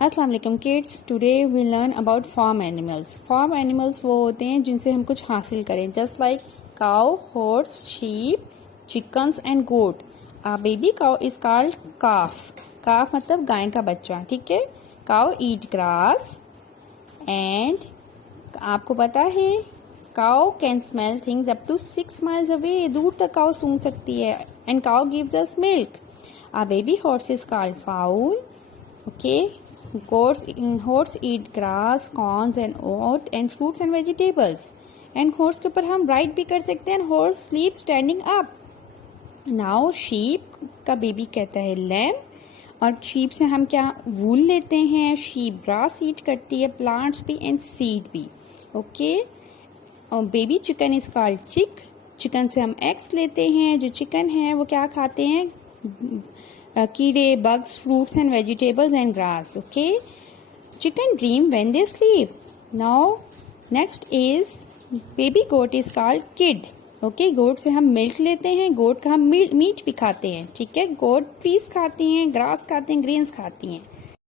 अस्सलाम वालेकुम kids, today we learn about farm animals. Farm animals वो होते हैं जिनसे हम कुछ हासिल करें, just like cow, horse, sheep, chickens and goat. Baby cow is called calf. Calf मतलब गाय का बच्चा, ठीक है। काउ ईट ग्रास एंड आपको पता है cow can smell things up to 6 miles away, दूर तक काउ सूंघ सकती है। And cow gives us milk. Baby horse is called foal, okay. Horse eat grass, corns and oat and fruits and vegetables. And horse के ऊपर हम ride भी कर सकते हैं। Horse sleep standing up. Now sheep का बेबी कहता है lamb, और sheep से हम क्या wool लेते हैं। sheep grass eat करती है, plants भी and seed भी, okay. और बेबी चिकन इज कॉल्ड चिक। चिकन से हम एग्स लेते हैं। जो चिकन है वो क्या खाते हैं, कीड़े, bugs, fruits and vegetables and grass, okay. Chicken dream when they sleep. Now next is baby goat is called kid, okay. गोट से हम मिल्क लेते हैं, गोट का हम मीट भी खाते हैं, ठीक है। गोट पीस खाती हैं, ग्रास खाते हैं, ग्रेन्स खाती हैं।